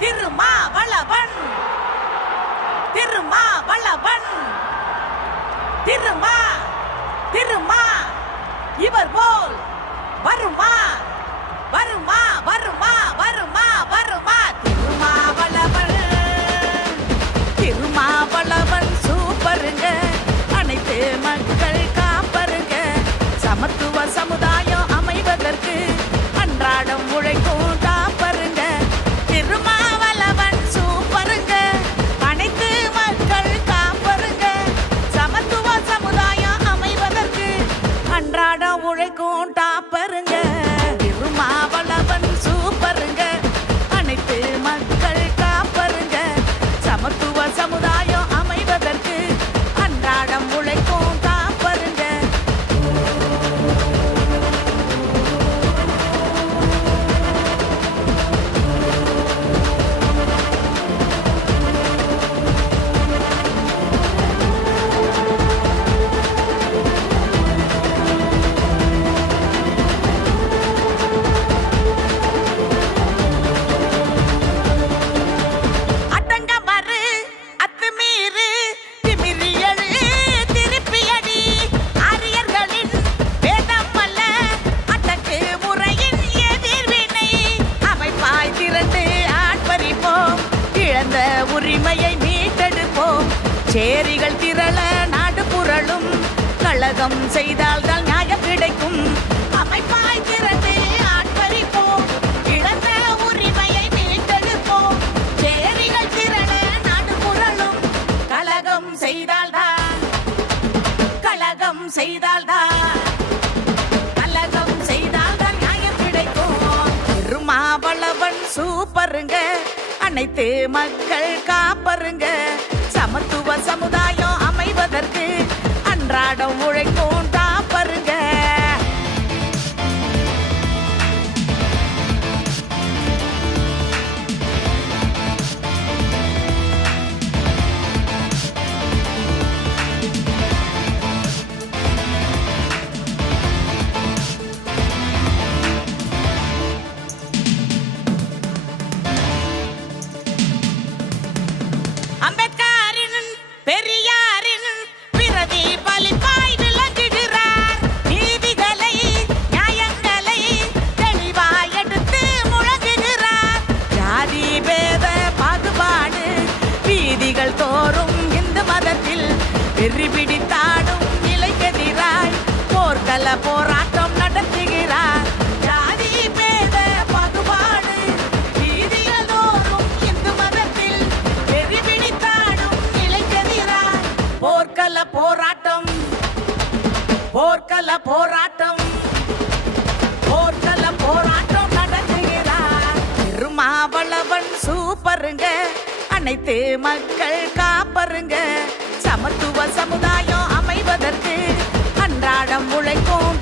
திருமாவளவன் திருமாவளவன் திருமா திருமா இவர் போல் வருமா வருமா வருமா வருமா வருமா திருமாவளவன் திருமாவளவன் சூப்பருங்க அனைத்து மக்கள் காப்பருங்க சமத்துவ சமுதாயம் அமைவதற்கு அன்றாடம் உழைக்கும் காப்பருங்க திருமாவளவன் சூப்பருங்க அனைத்து மக்கள் காப்பருங்க சமத்துவ சமுதாயம் அமைவதற்கு அன்றாடம் உழைக்கும் டாப்பருங்க திருமாவளவன் சூப்பருங்க அனைத்து மக்கள் காப்பருங்க சமத்துவ சமுதாயம் அமைவதற்கு அன்றாடம் உழைக்கும் காப்பருங்க உரிமையை மீட்டெடுப்போம் சேரிகள் திரள நாடு புரளும் கழகம் செய்தால்தான் நியாயம் கிடைக்கும் அமைப்பாய் திரண்டு ஆட்பறிப்போம் இழந்த உரிமையை மீட்டெடுப்போம் சேரிகள் திரள நாடு புரளும் கழகம் செய்தால்தான் கழகம் செய்தால்தான் கழகம் செய்தால்தான் நியாயம் கிடைக்கும் திருமாவளவன் சூப்பருங்க அனைத்து மக்கள் காப்பருங்க சமத்துவ சமுதாயம் அமைவதற்கு அன்றாடம் உழைக்கும் காப்பருங்க அம்பேத்கரின் பெரியாரின் பிரதிபலிப்பாய் விளங்குகிறார் நீதிகளை நியாயங்களை தெளிவாய் எடுத்து முழங்குகிறார் ஜாதி பேத பாகுபாடு வீதிகள் தோறும் இந்து மதத்தில் வெறி பிடித்தாடும் நிலைக்கெதிராய் போர்க்கள போராட்டம் நடத்துகிறார் ஜாதி பேத பாகுபாடு வீதிகள் தோறும் இந்து மதத்தில் வெறி பிடித்தாடும் நிலைக்கெதிராய் போர்க்கள போராட்டம் போர்க்கள போராட்டம் போர்க்கள போராட்டம் நடத்துகிறார் திருமாவளவன் சூப்பருங்க அனைத்து மக்கள் காப்பருங்க சமத்துவ சமுதாயம் அமைவதற்கு அன்றாடம் உழைக்கும்